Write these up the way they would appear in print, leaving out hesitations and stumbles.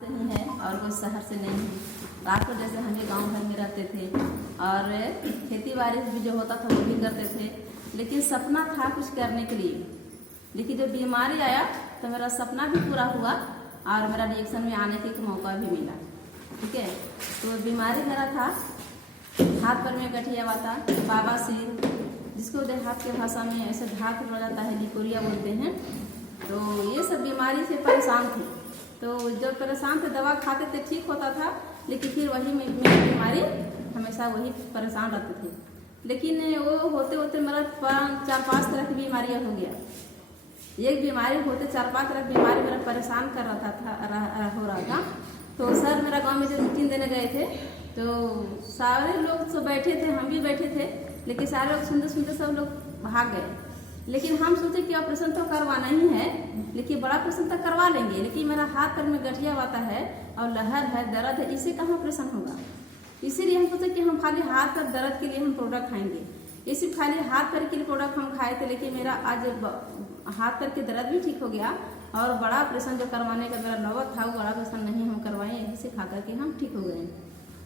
नहीं है और वो शहर से नहीं है। रात को जैसे हम भी गांव घर में रहते थे और खेती बाड़ी भी जो होता था वो भी करते थे, लेकिन सपना था कुछ करने के लिए। लेकिन जब बीमारी आया तो मेरा सपना भी पूरा हुआ और मेरा रिएक्शन में आने के मौका भी मिला। ठीक है, तो बीमारी मेरा था हाथ पर में गठिया हुआ था, बाबा सिर, जिसको देहात की भाषा में ऐसे ढाक हो जाता है, लिकोरिया बोलते हैं। तो ये सब बीमारी से परेशान थे। तो जब परेशान थे दवा खाते थे ठीक होता था, लेकिन फिर वही मेरी बीमारी हमेशा वही परेशान रहते थे। लेकिन वो होते होते मेरा 4-5 तरह की बीमारियां हो गया। एक बीमारी होते 4-5 तरह की बीमारी मेरा परेशान कर हो रहा था। तो सर मेरा गांव में जब मीटिंग देने गए थे तो सारे लोग तो बैठे थे, हम भी बैठे थे, लेकिन सारे लोग सुनते सुनते सब लोग भाग गए। लेकिन हम सोचे कि ऑपरेशन तो करवाना ही है, लेकिन बड़ा ऑपरेशन तो करवा लेंगे, लेकिन मेरा हाथ पर में गठिया आता है और लहर है, दर्द है, इससे कहाँ ऑपरेशन होगा। इसीलिए हम सोचे कि हम खाली हाथ पर दर्द के लिए हम प्रोडक्ट खाएंगे। इसी खाली हाथ पर के लिए प्रोडक्ट हम खाए थे, लेकिन मेरा आज हाथ पर के दर्द भी ठीक हो गया और बड़ा ऑपरेशन जो करवाने का मेरा नौबत था वो बड़ा ऑपरेशन नहीं हम करवाए, यहीं से खा करके हम ठीक हो गए।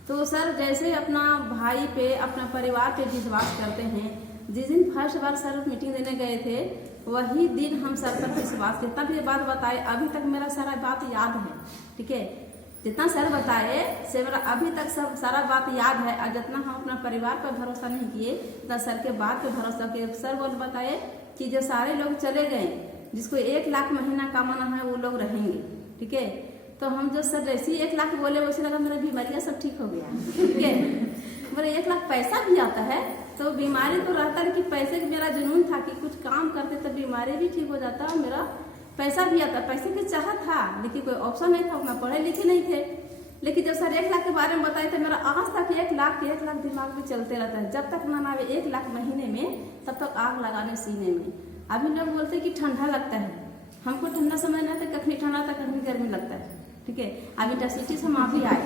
तो सर जैसे अपना भाई पे अपना परिवार पे विश्वास करते हैं, जिस दिन फर्स्ट बार सर मीटिंग देने गए थे वही दिन हम सर पर विश्वास किए। तब ये बात बताए, अभी तक मेरा सारा बात याद है। ठीक है, जितना सर बताए से मेरा अभी तक सब सारा बात याद है। और जितना हम अपना परिवार पर भरोसा नहीं किए उतना सर के बात पे भरोसा किए। सर बोल बताए कि जो सारे लोग चले गए, जिसको 1 लाख महीना कमाना है वो लोग रहेंगे। ठीक है, तो हम जो सर जैसे 1 लाख बोले वैसे लगा मेरा बीमारियां सब ठीक हो गया। ठीक है, मेरा 1 लाख पैसा भी आता है तो बीमारी तो रहता है, कि पैसे का मेरा जुनून था कि कुछ काम करते तो बीमारी भी ठीक हो जाता और मेरा पैसा भी आता। पैसे की चाहत था, लेकिन कोई ऑप्शन नहीं था, उतना पढ़े लिखे नहीं थे। लेकिन जब सर 1 लाख के बारे में बताए थे, मेरा आज तक 1 लाख दिमाग में चलते रहता है। जब तक ना आवे 1 लाख महीने में तब तक आग लगाने सीने में। अभी लोग बोलते कि ठंडा लगता है, हमको ठंडा समय नहीं था, कभी ठंडा था कभी गर्मी लगता है। ठीक है, अभी इंडस्ट्री से हम अभी आए,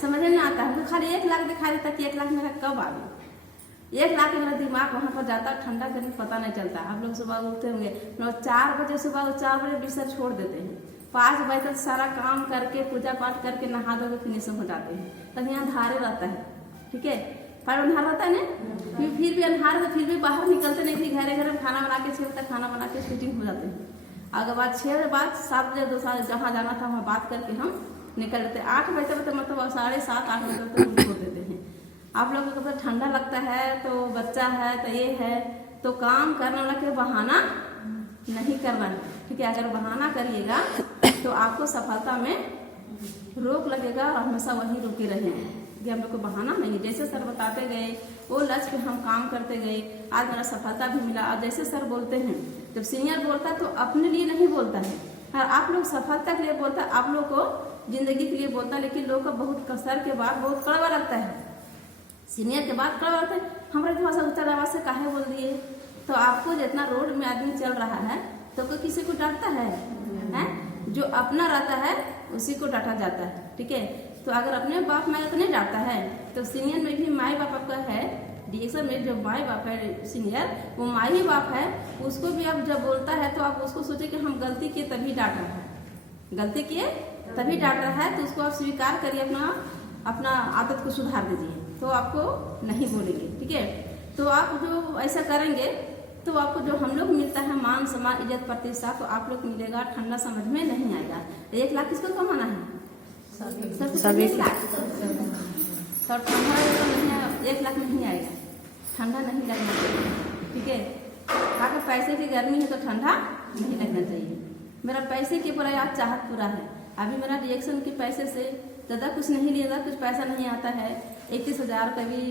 समझ नहीं आता, हमको खाली 1 लाख दिखाई देता कि 1 लाख मेरा कब आवे। 1 लाख मेरा दिमाग वहाँ पर जाता, ठंडा गर्मी पता नहीं चलता। आप लोग सुबह उठते होंगे 4 बजे, सुबह 4 बजे बिस्तर छोड़ देते हैं, 5 बजे तक सारा काम करके पूजा पाठ करके नहा धो के फिनिशिंग हो जाते हैं, तब यहाँ अंधारे रहता है। ठीक है, पर अंधार रहता है ना, फिर भी अंधार है, फिर भी बाहर निकलते नहीं थी, घरे घरे खाना बना के 6 बजे तक खाना बना के शूटिंग हो जाते हैं। अगर बाद 6 बजे बाद 7 बजे दूसरा जहाँ जाना था वहाँ बात करके हम निकल जाते। 8 बजे तक मतलब 7:30-8 बजे तक छोड़ देते हैं। आप लोगों को तो ठंडा लगता है, तो बच्चा है, तो ये है, तो काम करने वाला के बहाना नहीं करना है। ठीक है, अगर बहाना करिएगा तो आपको सफलता में रोक लगेगा और हमेशा वही रुके रहेंगे कि हम लोग को बहाना नहीं। जैसे सर बताते गए वो लक्ष्य पे हम काम करते गए, आज मेरा सफलता भी मिला। और जैसे सर बोलते हैं, जब सीनियर बोलता तो अपने लिए नहीं बोलता है, और आप लोग सफलता के लिए बोलता, आप लोग को जिंदगी के लिए बोलता, लेकिन लोग का बहुत सर के बाद बहुत कड़वा लगता है, सीनियर के बाद कड़वा लगता है। हमारे थोड़ा सा उत्तर आवाज से काहे बोल दिए। तो आपको जितना रोड में आदमी चल रहा है तो कोई किसी को डांटता है? जो अपना रहता है उसी को डांटा जाता है। ठीक है, तो अगर अपने बाप माँ को नहीं डांटता है तो सीनियर में भी माई बाप आपका है। डीएक्शन में जो माई बाप है सीनियर, वो माई ही बाप है, उसको भी आप जब बोलता है तो आप उसको सोचे कि हम गलती किए तभी डांट रहा है, गलती किए तभी डांट रहा है, तो उसको आप स्वीकार करिए, अपना आदत को सुधार दीजिए, तो आपको नहीं बोलेंगे। ठीक है, तो आप जो ऐसा करेंगे तो आपको जो हम लोग मिलता है मान सम्मान इज्जत प्रतिष्ठा, तो आप लोग मिलेगा। ठंडा समझ में नहीं आएगा। 1 लाख किसको कमाना है? सभी 1 लाख। तो ठंडा नहीं, 1 लाख नहीं आएगा, ठंडा नहीं लगना चाहिए। ठीक है, अगर पैसे की गर्मी है तो ठंडा नहीं लगना चाहिए। मेरा पैसे के पूरा आज चाहत पूरा है। अभी मेरा रिएक्शन के पैसे से ज़्यादा कुछ नहीं लिया, कुछ पैसा नहीं आता है। 31,000, कभी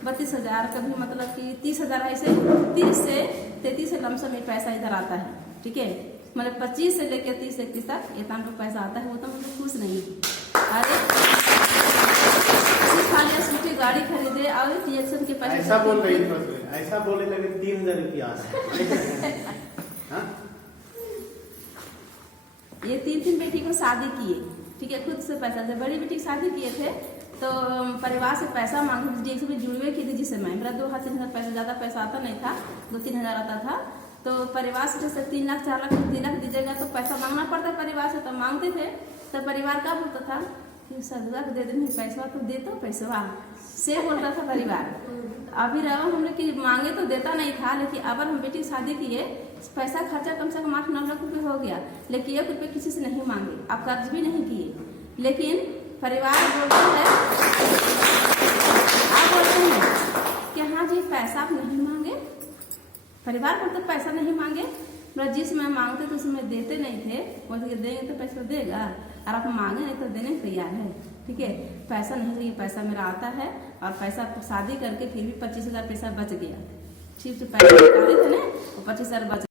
32,000, कभी मतलब कि 30,000, ऐसे 30 से 33 से लमसम में पैसा इधर आता है। ठीक है, मतलब 25 से लेकर 30-31 तक इतना तो पैसा आता है, वो तो मतलब खुश नहीं। अरे खाली स्कूटी गाड़ी खरीदे और रिएक्शन के पैसे ऐसा बोल रही है, ऐसा बोले लगे 3,000 रुपया ये 3 बेटी को शादी किए। ठीक है, खुद से पैसा से बड़ी बेटी शादी किए थे तो परिवार से पैसा मांगे, डीएक्शन में जुड़वे की थी जिस समय मेरा 2,000 3,000 पैसा, ज़्यादा पैसा आता नहीं था, 2-3 हज़ार आता था। तो परिवार से जैसे 3 लाख 4 लाख 3 लाख दीजिएगा तो पैसा मांगना पड़ता है परिवार से, तो मांगते थे। तो परिवार का बोलता था कि सदुआ को दे देंगे पैसा, तो दे दो पैसा से बोलता था परिवार। अभी रहा हमने कि मांगे तो देता नहीं था, लेकिन अगर हम बेटी की शादी किए पैसा खर्चा कम से कम 8-9 लाख रुपए हो गया, लेकिन 1 रुपये किसी से नहीं मांगे, आप कर्ज भी नहीं किए। लेकिन परिवार बोलता है, आप बोलते हैं कि हाँ जी पैसा आप नहीं मांगे, परिवार बोलते पैसा नहीं मांगे, मतलब जिस समय मांगते तो उसमें देते नहीं थे, बोलते देंगे तो पैसा देगा, और आप मांगे नहीं तो देने को तैयार है। ठीक है, पैसा नहीं चाहिए, पैसा मेरा आता है, और पैसा शादी करके फिर भी 25,000 पैसा बच गया। ठीक से पैसा निकाले थे ना, 25,000 बच